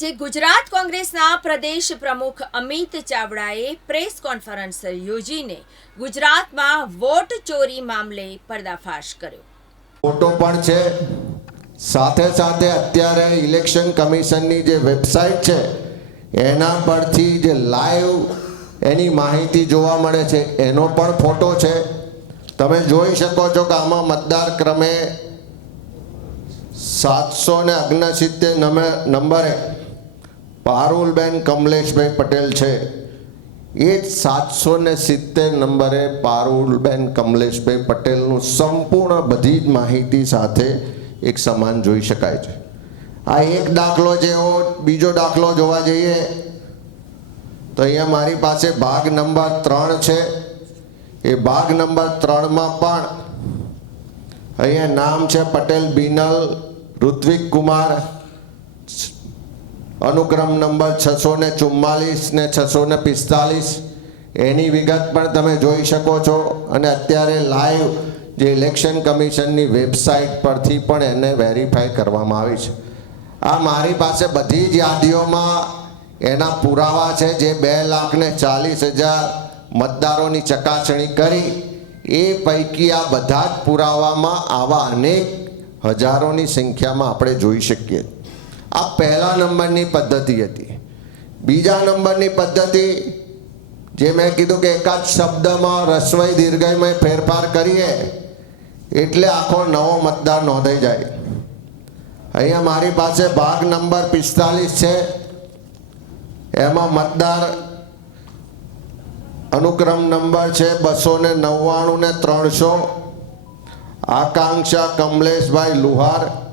આજે ગુજરાત કોંગ્રેસના પ્રદેશ પ્રમુખ અમિત ચાવડાએ પ્રેસ કોન્ફરન્સ યોજીને ગુજરાતમાં વોટ ચોરી મામલે પર્દાફાશ કર્યો. ફોટો પણ છે. સાથે સાથે અત્યારે ઇલેક્શન કમિશનની જે વેબસાઇટ છે, એના પરથી જે લાઈવ એની માહિતી જોવા મળે છે, એનો પણ ફોટો છે. તમે જોઈ શકો છો કે આમાં મતદાર ક્રમે સાતસો ને ઓગણસિત્તેર નંબરે પારુલબેન કમલેશભાઈ પટેલ છે. એ સાતસો ને સિત્તેર નંબરે પારુલબેન કમલેશભાઈ પટેલનું સંપૂર્ણ બધી જ માહિતી સાથે એક સમાન જોઈ શકાય છે. આ એક દાખલો જેવો બીજો દાખલો જોવા જઈએ. તો અહીંયા મારી પાસે ભાગ નંબર ત્રણ છે. એ ભાગ નંબર ત્રણમાં પણ અહીંયા નામ છે પટેલ, બિનલ, ઋત્વિક કુમાર અનુક્રમ નંબર છસો ને ચુમ્માલીસ ને છસો ને પિસ્તાલીસ. એની વિગત પણ તમે જોઈ શકો છો અને અત્યારે લાઈવ જે ઇલેક્શન કમિશનની વેબસાઇટ પરથી પણ એને વેરીફાઈ કરવામાં આવી છે. આ મારી પાસે બધી જ યાદીઓમાં એના પુરાવા છે જે બે લાખ ને ચાલીસ હજાર મતદારોની ચકાસણી કરી. એ પૈકી આ બધા જ પુરાવામાં આવા અનેક હજારોની સંખ્યામાં આપણે જોઈ શકીએ. આ પહેલા નંબરની પદ્ધતિ હતી. બીજા નંબરની પદ્ધતિ, જે મેં કીધું કે એકાદ શબ્દમાં રસવઈ દીર્ઘયમાં ફેરફાર કરીએ, એટલે આખો નવો મતદાર નોંધાઈ જાય. અહીંયા મારી પાસે ભાગ નંબર પિસ્તાલીસ છે. એમાં મતદાર અનુક્રમ નંબર છે બસો ને નવ્વાણું ને ત્રણસો. આકાંક્ષા કમલેશભાઈ લુહાર.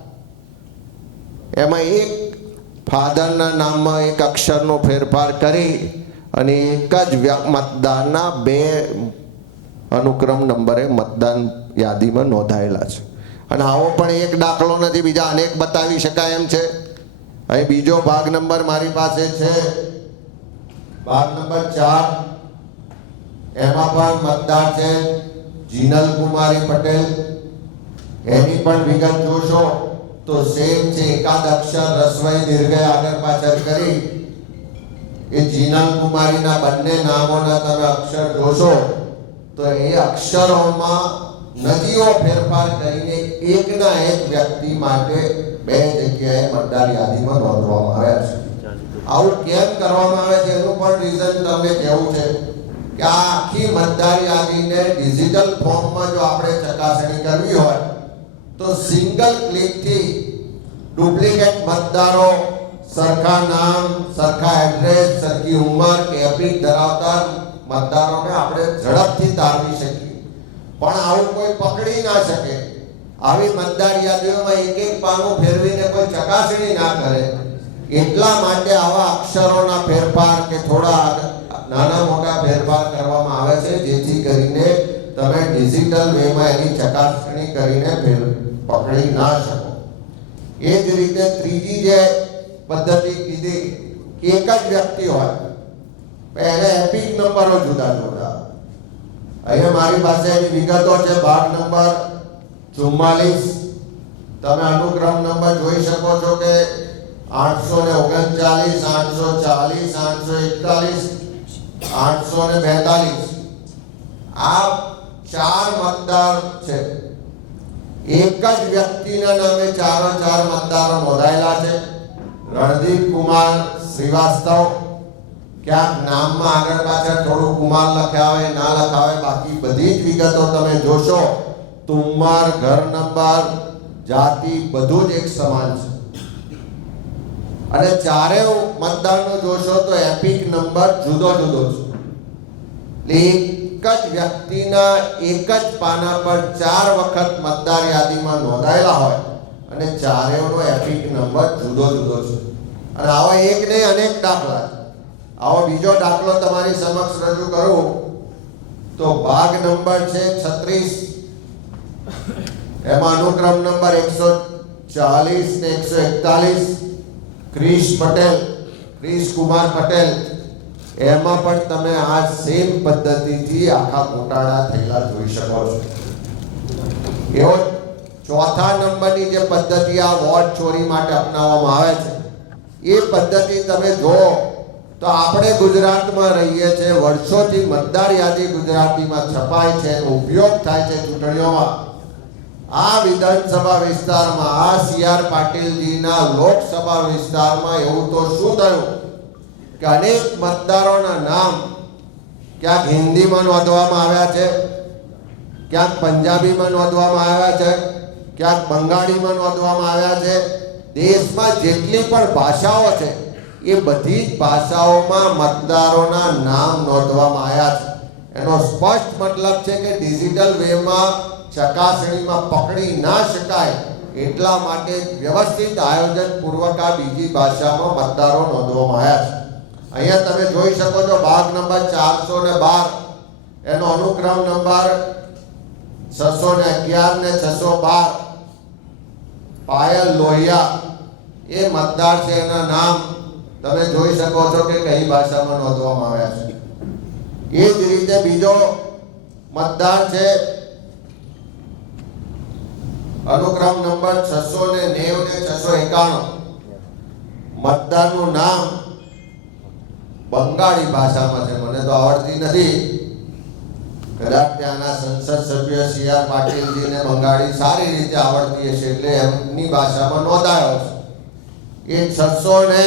એમાં એક ફાધરના નામમાં એક અક્ષરનો ફેરફાર કરી અને એક જ મતદારના બે અનુક્રમ નંબરે મતદાન યાદીમાં નોંધાયેલા છે. અને આવો પણ એક દાખલો નથી, બીજા અનેક બતાવી શકાય એમ છે. અહીં બીજો ભાગ નંબર મારી પાસે છે. ભાગ નંબર ચાર. એમાં પણ મતદાર છે જીનલ કુમારી પટેલ. એની પણ વિગત જોશો. તો સેમ છે, એકાદ અક્ષર રસવાઈ દીર્ઘ આગળ પાછળ કરી એ જીનલ કુમારીના બંને નામોના તમે અક્ષર જોશો, તો એ અક્ષરોમાં નદીઓ ફેરફાર કરીને એકના એક વ્યક્તિ માટે બે જગ્યાએ મતદાર યાદીમાં નોંધવામાં આવ્યા છે. આવું કેમ કરવામાં આવે છે એનું પણ રીઝન તમને કેવું છે કે આ આખી મતદાર યાદીને ડિજિટલ ફોર્મમાં જો આપણે ચકાસણી કરવી હોય તો સિંગલ ક્લિકથી ડુપ્લિકેટ મતદારો સરખા નામ, સરખા એડ્રેસ, સરખી ઉંમર, કે એપિક ધરાવતા મતદારોને આપણે ઝડપથી તારવી શકીએ. પણ આવું કોઈ પકડી ના શકે. આવી મતદાર યાદીઓમાં એક એક પાનું ફેરવીને કોઈ ચકાસણી ના કરે. એટલા માટે આવા અક્ષરોના ફેરફાર કે થોડા નાના મોટા ફેરફાર કરવામાં આવે છે, જેથી કરીને તમે ડિજિટલ વેમાં એની ચકાસણી કરીને ફેર પકડી ના શકો. એ જ રીતે ત્રીજી જે પદ્ધતિ કીધી કે એક જ વ્યક્તિ હોય એને એપિક નંબરો જુદા જુદા. અહીંયા મારી પાસે એની વિગતો છે, ભાગ નંબર ચુમ્માલીસ. તમે અનુક્રમ નંબર જોઈ શકો છો કે આઠસો ને ઓગણચાલીસ, આઠસો ચાલીસ, આઠસો એકતાલીસ, આઠસો ને બેતાલીસ. આ ચાર મતદાર છે. એક જ વ્યક્તિના નામે ચારો ચાર મતદારો નોંધાયેલા છે. રણદીપ કુમાર શ્રીવાસ્તવ. ક્યાંક નામમાં આગળ પાછળ થોડું કુમાર લખાવે, ના લખાવે, બાકી બધી જ વિગતો તમે જોશો. તો ઉંમર ઘર નંબર, જાતિ બધું જ એક સમાન છે. અને ચારે મતદારનો જોશો તો એપિક નંબર જુદો જુદો છે. એક જ વ્યક્તિના એક જ પાના પર ચાર વખત મતદાર યાદીમાં નોંધાયેલા હોય અને ચારેયનો એપિક નંબર જુદો જુદો છે. અને આવો એક નહીં અનેક દાખલા આવો બીજો દાખલો તમારી સમક્ષ રજૂ કરું. તો ભાગ નંબર છે છત્રીસ. એમાં અનુક્રમ નંબર એકસો ચાલીસ ને એકસો એકતાલીસ. ક્રિશ પટેલ, ક્રિશ કુમાર પટેલ. એમાં પણ તમે આ સેમ પદ્ધતિથી આખા ગોટાળા થયેલા જોઈ શકો છો. એવો ચોથા નંબરની જે પદ્ધતિ આ વોટ ચોરી માટે અપનાવવામાં આવે છે, એ પદ્ધતિ તમે જો તો આપણે ગુજરાતમાં રહીએ છીએ, વર્ષોથી મતદાર યાદી ગુજરાતીમાં છપાય છે, ઉપયોગ થાય છે ચૂંટણીઓમાં. આ વિધાનસભા વિસ્તારમાં આ સી આર પાટીલજીના લોકસભા વિસ્તારમાં એવું તો શું થયું? કે અનેક મતદારોના નામ ક્યાંક હિન્દીમાં નોંધવામાં આવ્યા છે, ક્યાંક પંજાબીમાં નોંધવામાં આવ્યા છે, ક્યાંક બંગાળીમાં નોંધવામાં આવ્યા છે. દેશમાં જેટલી પણ ભાષાઓ છે, એ બધી જ ભાષાઓમાં મતદારોના નામ નોંધવામાં આવ્યા છે. એનો સ્પષ્ટ મતલબ છે કે ડિજિટલ વેમાં ચકાસણીમાં પકડી ના શકાય એટલા માટે વ્યવસ્થિત આયોજન પૂર્વક આ બીજી ભાષામાં મતદારો નોંધવામાં આવ્યા છે. અહીંયા તમે જોઈ શકો છો ભાગ નંબર ચારસો ને બાર. એનો અનુક્રમ નંબર છસો ને અગિયાર ને છસો બાર. પાયલ લોહિયા. એ મતદાર છે, એના નામ તમે જોઈ શકો છો કે કઈ ભાષામાં નોંધવામાં આવ્યા છે. એ જ રીતે બીજો મતદાર છે, અનુક્રમ નંબર છસો ને નેવ ને છસો એકાણું. મતદારનું નામ બંગાળી ભાષામાં છે. મને તો આવડતી નથી. કદાચ ત્યાંના સંસદ સભ્ય સી આર પાટીલજીને બંગાળી સારી રીતે આવડતી હશે એટલે એમની ભાષામાં નોંધાયો છે. એ છસો ને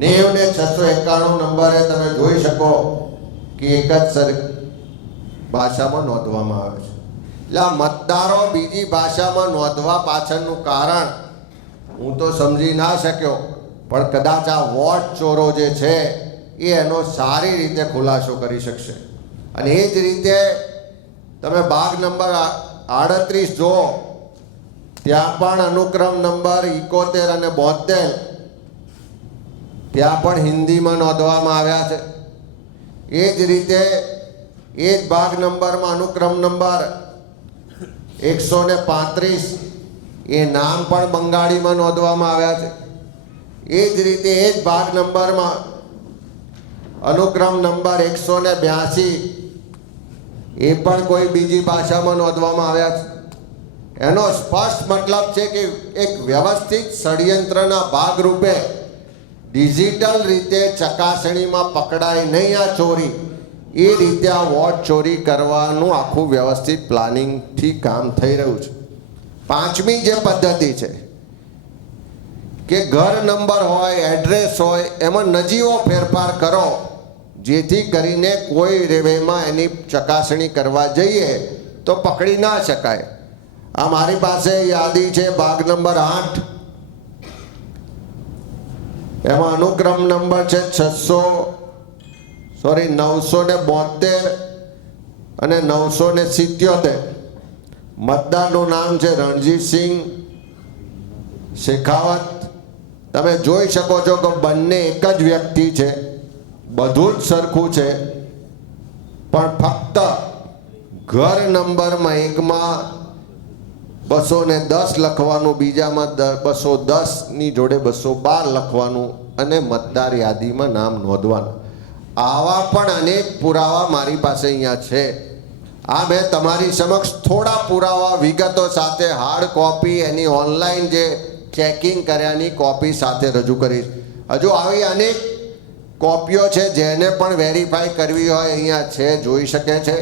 નેવ ને છસો એકાણું નંબરે તમે જોઈ શકો કે એક જ સર ભાષામાં નોંધવામાં આવે છે. એટલે આ મતદારો બીજી ભાષામાં નોંધવા પાછળનું કારણ હું તો સમજી ના શક્યો. પણ કદાચ આ વોટ ચોરો જે છે એ એનો સારી રીતે ખુલાસો કરી શકશે. અને એ જ રીતે તમે ભાગ નંબર આડત્રીસ જુઓ ત્યાં પણ અનુક્રમ નંબર ઇકોતેર અને બોતેર ત્યાં પણ હિન્દીમાં નોંધવામાં આવ્યા છે. એ જ રીતે એ જ ભાગ નંબરમાં અનુક્રમ નંબર એકસો ને પાંત્રીસ, એ નામ પણ બંગાળીમાં નોંધવામાં આવ્યા છે. એ જ રીતે એ જ ભાગ નંબરમાં અનુક્રમ નંબર એકસો ને બ્યાસી. એ પણ કોઈ બીજી ભાષામાં નોંધવામાં આવ્યા છે. એનો સ્પષ્ટ મતલબ છે કે એક વ્યવસ્થિત ષડયંત્રના ભાગરૂપે ડિજિટલ રીતે ચકાસણીમાં પકડાય નહીં આ ચોરી. એ રીતે આ વોટ ચોરી કરવાનું આખું વ્યવસ્થિત પ્લાનિંગથી કામ થઈ રહ્યું છે. પાંચમી જે પદ્ધતિ છે કે ઘર નંબર હોય, એડ્રેસ હોય, એમાં નજીવો ફેરફાર કરો. જેથી કરીને કોઈ રેવેમાં એની ચકાસણી કરવા જઈએ તો પકડી ના શકાય. આ મારી પાસે યાદી છે ભાગ નંબર આઠ. એમાં અનુક્રમ નંબર છે છસો સોરી નવસો ને બોતેર અને નવસો ને સિત્યોતેર. મતદારનું નામ છે રણજીતસિંહ શેખાવત. તમે જોઈ શકો છો કે બંને એક જ વ્યક્તિ છે. બધું જ સરખું છે. પણ ફક્ત ઘર નંબરમાં એકમાં બસો ને દસ લખવાનું, બીજામાં બસો દસની જોડે બસો બાર લખવાનું અને મતદાર યાદીમાં નામ નોંધવાનું. આવા પણ અનેક પુરાવા મારી પાસે અહીંયા છે. આ મેં તમારી સમક્ષ થોડા પુરાવા, વિગતો સાથે હાર્ડ કોપી એની ઓનલાઈન જે ચેકિંગ કર્યાની કોપી સાથે રજૂ કરીશ. હજુ આવી અનેક કોપીઓ છે, જેને પણ વેરીફાઈ કરવી હોય, અહીંયા છે, જોઈ શકે છે.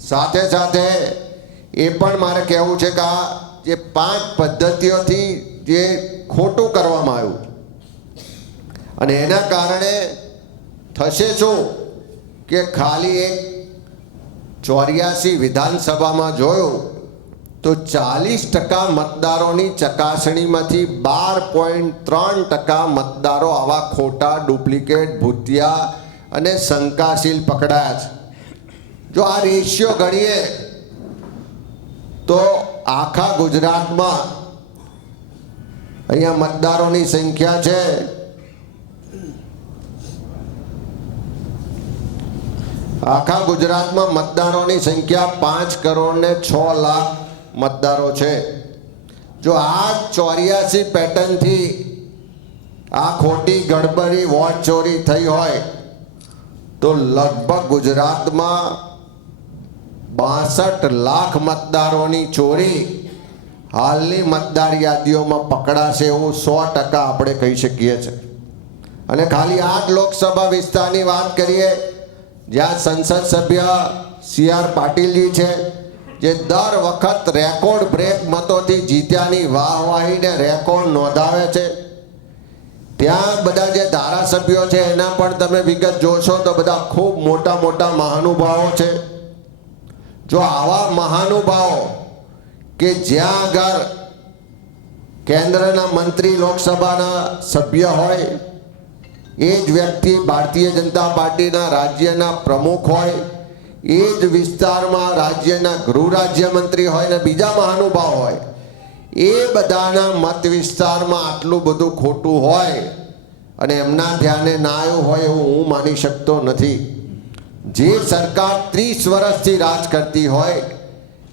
સાથે સાથે એ પણ મારે કહેવું છે કે આ જે પાંચ પદ્ધતિઓથી જે ખોટું કરવામાં આવ્યું, અને એના કારણે થશે શું કે ખાલી એક ચોર્યાસી વિધાનસભામાં જોયું તો ચાલીસ ટકા મતદારોની ચકાસણીમાંથી બાર પોઈન્ટ ત્રણ ટકા મતદારો આવા ખોટા ડુપ્લિકેટ ભૂતિયા અને શંકાશીલ પકડાયા છે. જો આ રેશિયો ગણીએ તો આખા ગુજરાતમાં અહીંયા મતદારોની સંખ્યા છે આખા ગુજરાતમાં મતદારોની સંખ્યા પાંચ કરોડ ને છ લાખ મતદારો છે. જો આ ચોર્યાસી પેટર્નથી આ ખોટી ગડબડી, વોટ ચોરી થઈ હોય, તો લગભગ ગુજરાતમાં બાસઠ લાખ મતદારોની ચોરી હાલની મતદાર યાદીઓમાં પકડાશે એવું સો ટકા આપણે કહી શકીએ છીએ અને ખાલી આઠ લોકસભા વિસ્તારની વાત કરીએ, જ્યાં સંસદ સભ્ય સી આર પાટીલજી છે જે દર વખત રેકોર્ડ બ્રેક મતોથી જીત્યાની વાહવાહીને રેકોર્ડ નોંધાવે છે. ત્યાં બધા જે ધારાસભ્યો છે, એના પણ તમે વિગત જોશો તો બધા ખૂબ મોટા મોટા મહાનુભાવો છે. જો આવા મહાનુભાવો કે જ્યાં આગળ કેન્દ્રના મંત્રી લોકસભાના સભ્ય હોય, એ જ વ્યક્તિ ભારતીય જનતા પાર્ટીના રાજ્યના પ્રમુખ હોય એ જ વિસ્તારમાં રાજ્યના ગૃહ રાજ્યમંત્રી હોય ને બીજા મહાનુભાવ હોય, એ બધાના મત વિસ્તારમાં આટલું બધું ખોટું હોય અને એમના ધ્યાને ના આવ્યું હોય એવું હું માની શકતો નથી. જે સરકાર ત્રીસ વર્ષથી રાજ કરતી હોય,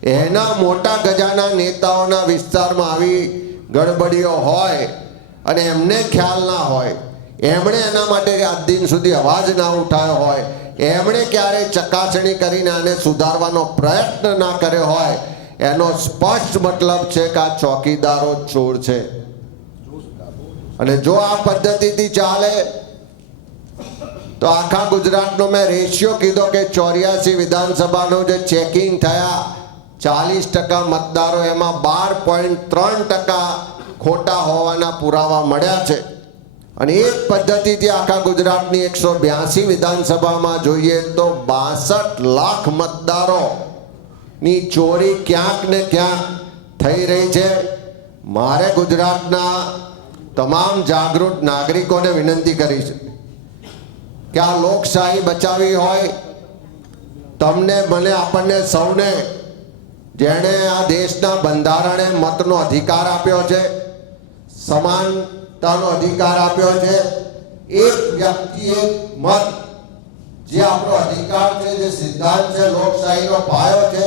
એના મોટા ગજાના નેતાઓના વિસ્તારમાં આવી ગડબડીઓ હોય અને એમને ખ્યાલ ના હોય, એમણે એના માટે આજ દિન સુધી અવાજ ના ઉઠાવ્યો હોય એમણે ક્યારેય ચકાસણી કરીને આને સુધારવાનો પ્રયત્ન ના કર્યો હોય, એનો સ્પષ્ટ મતલબ છે કે આ ચોકીદારો ચોર છે. અને જો આ પદ્ધતિથી ચાલે, તો આખા ગુજરાતનો મેં રેશિયો કીધો કે ચોર્યાસી વિધાનસભાનું જે ચેકિંગ થયા, ચાલીસ ટકા મતદારો એમાં બાર પોઈન્ટ ત્રણ ટકા ખોટા હોવાના પુરાવા મળ્યા છે. અને એ પદ્ધતિથી આખા ગુજરાતની એકસો બ્યાસી વિધાનસભામાં જોઈએ તો બાસઠ લાખ મતદારો ની ચોરી ક્યાંક ને ક્યાંક થઈ રહી છે. મારે ગુજરાતના તમામ જાગૃત નાગરિકોને વિનંતી કરી છે કે આ લોકશાહી બચાવી હોય. તમને, મને, આપણને સૌને જેણે આ દેશના બંધારણે મતનો અધિકાર આપ્યો છે સમાનતાનો અધિકાર આપ્યો છે. એક વ્યક્તિ, એક મત, જે આપણો અધિકાર છે, જે સિદ્ધાંત છે, લોકશાહીનો પાયો છે,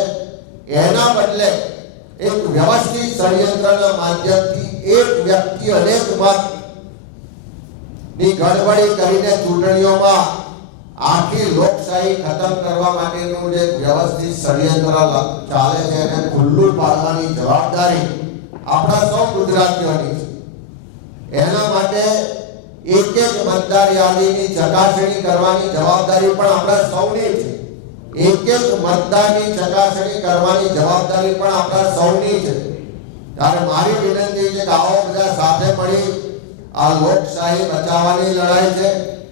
એના બદલે એક વ્યવસ્થિત ષડયંત્રના માધ્યમથી એક વ્યક્તિ અનેક મતની ગડબડી કરીને ચૂંટણીઓમાં આખી લોકશાહી ખતમ કરવા માટેનું જે વ્યવસ્થિત ષડયંત્ર ચાલે છે એને ખુલ્લું પાડવાની જવાબદારી આપણા સૌ ગુજરાતીઓની છે. એના માટે એક એક મતદાર યાદીની ચકાસણી કરવાની જવાબદારી પણ આપણા સૌની છે. એક એક મતદારની ચકાસણી કરવાની જવાબદારી પણ આપણા સૌની છે. ત્યારે મારી વિનંતી છે કે આવો બધા સાથે મળી આ લોકશાહી બચાવવાની લડાઈ છે.